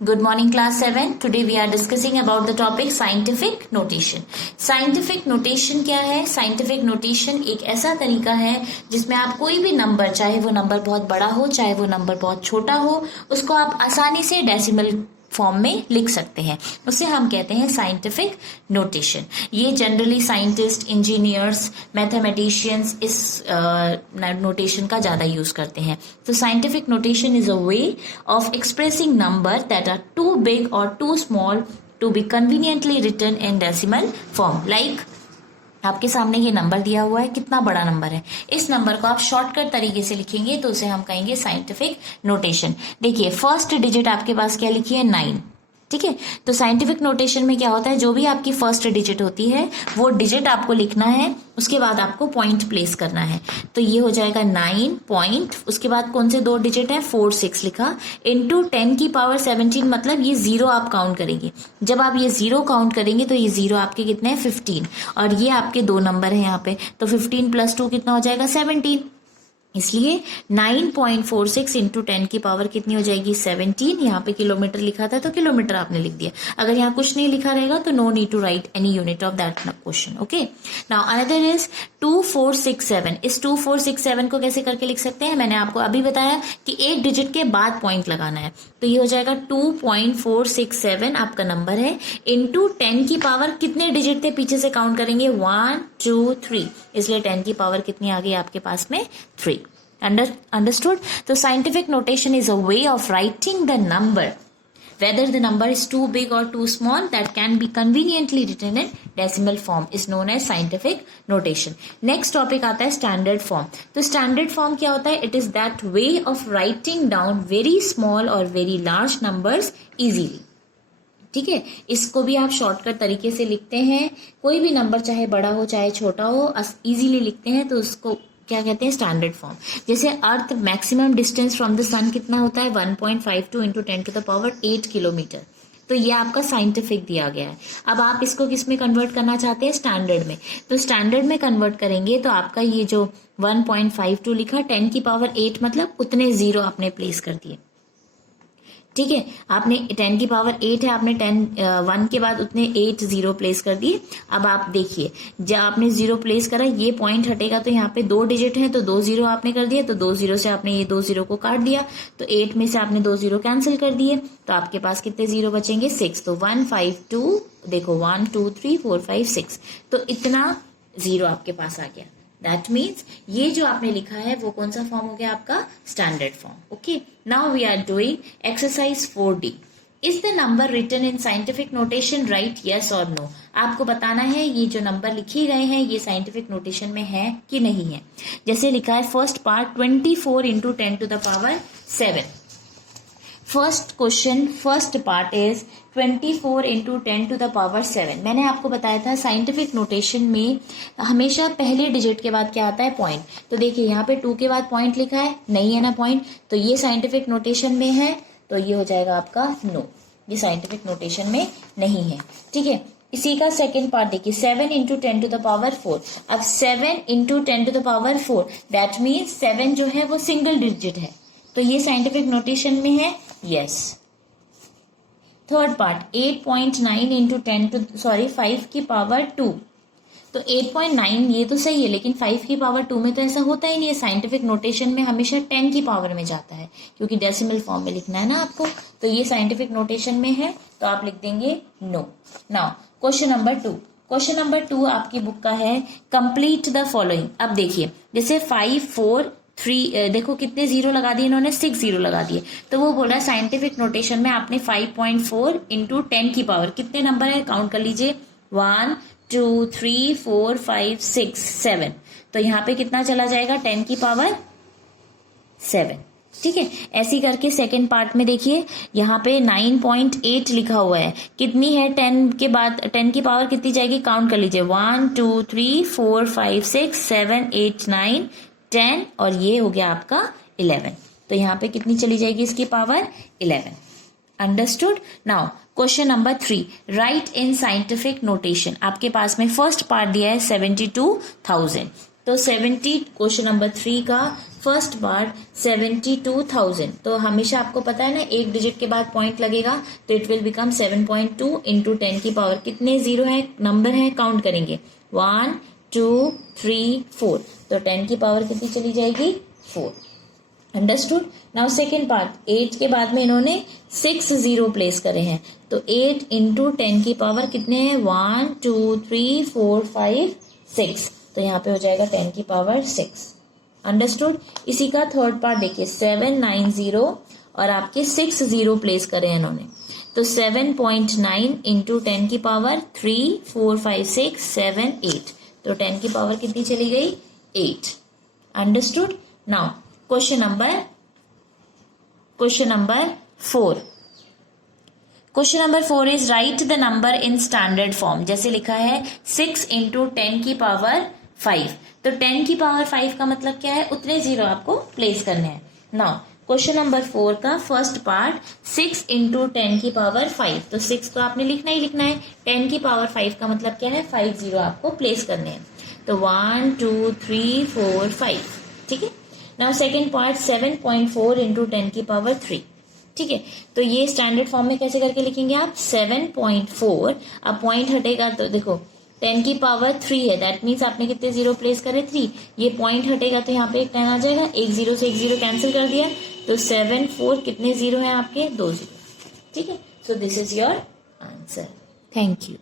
Good morning, class 7. Today we are discussing about the topic scientific notation. Scientific notation क्या है? Scientific notation एक ऐसा तरीका है जिसमें आप कोई भी नंबर, चाहे वो नंबर बहुत बड़ा हो चाहे वो नंबर बहुत छोटा हो, उसको आप आसानी से डेसिमल फॉर्म में लिख सकते हैं. उसे हम कहते हैं साइंटिफिक नोटेशन. ये जनरली साइंटिस्ट, इंजीनियर्स, मैथमेटिशियंस इस नोटेशन का ज्यादा यूज करते हैं. तो scientific notation is a way of expressing number that are too big और too small to be conveniently written in decimal form. Like आपके सामने ये नंबर दिया हुआ है, कितना बड़ा नंबर है. इस नंबर को आप शॉर्टकट तरीके से लिखेंगे तो उसे हम कहेंगे साइंटिफिक नोटेशन. देखिए फर्स्ट डिजिट आपके पास क्या लिखी है? 9. ठीक है, तो साइंटिफिक नोटेशन में क्या होता है, जो भी आपकी फर्स्ट डिजिट होती है वो डिजिट आपको लिखना है, उसके बाद आपको पॉइंट प्लेस करना है. तो ये हो जाएगा 9 पॉइंट, उसके बाद कौन से दो डिजिट है? 4 6 लिखा, इंटू 10 की पावर 17, मतलब ये जीरो आप काउंट करेंगे. जब आप ये जीरो काउंट करेंगे तो ये जीरो आपके कितने हैं? 15. और ये आपके दो नंबर है यहाँ पे, तो 15 + 2 कितना हो जाएगा? 17. इसलिए 9.46 इंटू 10 की पावर कितनी हो जाएगी? 17. यहाँ पे किलोमीटर लिखा था तो किलोमीटर आपने लिख दिया. अगर यहाँ कुछ नहीं लिखा रहेगा तो no need to write any unit of that question. Okay, now another is 2467. इस 2467 को कैसे करके लिख सकते हैं? मैंने आपको अभी बताया कि एक डिजिट के बाद पॉइंट लगाना है. तो ये हो जाएगा 2.467 आपका नंबर है, इंटू 10 की पावर कितने डिजिट थे पीछे से काउंट करेंगे? 1 2 3. इसलिए 10 की पावर कितनी आ गई आपके पास में? 3. Understood? So scientific notation is a way of writing the number, whether the number is too big or too small, that can be conveniently written in decimal form, is known as scientific notation. Next topic आता है standard form. तो standard form क्या होता है? It is that way of writing down very small or very large numbers easily. ठीक है, इसको भी आप शॉर्टकट तरीके से लिखते हैं. कोई भी नंबर चाहे बड़ा हो चाहे छोटा हो, इजीली लिखते हैं तो उसको क्या कहते हैं? Standard form. जैसे earth maximum distance from the sun कितना होता है? 1.52 into 10 to the power 8 kilometre. तो ये आपका साइंटिफिक दिया गया है. अब आप इसको किस में कन्वर्ट करना चाहते हैं? स्टैंडर्ड में. तो स्टैंडर्ड में कन्वर्ट करेंगे तो आपका ये जो 1.52 लिखा, 10 की पावर 8 मतलब उतने जीरो आपने प्लेस कर दिए. ठीक है, आपने 10 की पावर 8 है, आपने 1 के बाद उतने 8 जीरो प्लेस कर दिए. अब आप देखिए, जब आपने जीरो प्लेस करा, ये पॉइंट हटेगा तो यहाँ पे दो डिजिट है तो 2 जीरो आपने कर दिया, तो 2 जीरो से आपने ये 2 जीरो को काट दिया, तो 8 में से आपने 2 जीरो कैंसिल कर दिए, तो आपके पास कितने जीरो बचेंगे? 6. तो 152, देखो 1 2 3 4 5 6, तो इतना जीरो आपके पास आ गया. That means ये जो आपने लिखा है वो कौन सा फॉर्म हो गया आपका? Standard form. Okay, now we are doing exercise 4D. Is the number written in scientific notation? Right yes और नो. आपको बताना है ये जो नंबर लिखे गए हैं ये साइंटिफिक नोटेशन में है कि नहीं है. जैसे लिखा है first part 24 into 10 to the power 7. First question, first part is 24 into 10 to the power 7. मैंने आपको बताया था साइंटिफिक नोटेशन में हमेशा पहले डिजिट के बाद क्या आता है? पॉइंट. तो देखिए यहाँ पे 2 के बाद पॉइंट लिखा है, नहीं है ना पॉइंट, तो ये साइंटिफिक नोटेशन में है, तो ये हो जाएगा आपका नो. ये साइंटिफिक नोटेशन में नहीं है. ठीक है, इसी का सेकेंड पार्ट देखिए 7 इंटू 10 टू द पावर 4. अब 7 into 10 to the power 4, that means 7 जो है वो सिंगल डिजिट है, तो ये साइंटिफिक नोटेशन में है. यस. थर्ड पार्ट 8.9 इंटू 5 की पावर 2. तो 8.9 ये तो सही है, लेकिन 5 की पावर 2 में तो ऐसा होता ही नहीं है. साइंटिफिक नोटेशन में हमेशा 10 की पावर में जाता है, क्योंकि डेसिमल फॉर्म में लिखना है ना आपको. तो ये साइंटिफिक नोटेशन में है, तो आप लिख देंगे no. Now question number 2. Question number 2 आपकी बुक का है कंप्लीट द फॉलोइंग. अब देखिए जैसे 5 4 3, देखो कितने जीरो लगा दिए इन्होंने? 6 जीरो लगा दिए. तो वो बोल रहा है साइंटिफिक नोटेशन में आपने 5.4 इंटू 10 की पावर कितने नंबर है काउंट कर लीजिए? 1 2 3 4 5 6 7. तो यहाँ पे कितना चला जाएगा? 10 की पावर 7. ठीक है, ऐसी करके सेकंड पार्ट में देखिए यहाँ पे 9.8 लिखा हुआ है. कितनी है 10 के बाद? 10 की पावर कितनी जाएगी? काउंट कर लीजिए 1 2 3 4 5 6 7 8 9 10, और ये हो गया आपका 11. तो यहाँ पे कितनी चली जाएगी इसकी power? 11. Understood. Now question number 3, right इन साइंटिफिक नोटेशन. आपके पास में फर्स्ट पार्ट दिया है 72,000. तो 70 क्वेश्चन नंबर 3 का फर्स्ट पार्ट 72,000। तो हमेशा आपको पता है ना, एक डिजिट के बाद पॉइंट लगेगा, तो इट विल बिकम 7.2 इंटू 10 की पावर, कितने जीरो है नंबर है काउंट करेंगे, 1 2 3 4, तो 10 की पावर कितनी चली जाएगी, 4। अंडरस्टूड। नाउ सेकेंड पार्ट, 8 के बाद में इन्होंने 6 जीरो प्लेस करे हैं, तो 8 इंटू 10 की पावर कितने हैं, 1 2 3 4 5 6, तो यहाँ पे हो जाएगा 10 की पावर 6। अंडरस्टूड। इसी का थर्ड पार्ट देखिए, 790 और आपके 6 जीरो प्लेस करे हैं इन्होंने, तो 7.9 इंटू 10 की पावर 3 4 5 6 7 8, तो 10 की पावर कितनी चली गई, 8। Understood. Now question number 4। Question number 4 is right the number in standard form. जैसे लिखा है 6 इंटू 10 की पावर 5, तो 10 की पावर 5 का मतलब क्या है, उतने जीरो आपको प्लेस करने हैं। नाउ क्वेश्चन नंबर 4 का फर्स्ट पार्ट 6 इंटू 10 की पावर 5, तो 6 को आपने लिखना ही लिखना है, 10 की पावर 5 का मतलब क्या है, 5 जीरो आपको प्लेस करने हैं, तो 1 2 3 4 5, ठीक है। नाउ सेकेंड पार्ट 7.4 इंटू 10 की पावर 3, ठीक है। तो ये स्टैंडर्ड फॉर्म में कैसे करके लिखेंगे आप, 7.4, अब पॉइंट हटेगा तो देखो 10 की पावर 3 है, दैट मीन्स आपने कितने जीरो प्लेस करे, 3, ये पॉइंट हटेगा तो यहाँ पे एक 10 आ जाएगा, एक जीरो से एक जीरो कैंसिल कर दिया, तो 7 4 कितने जीरो हैं आपके, 2 जीरो, ठीक है। So this is your answer. Thank you.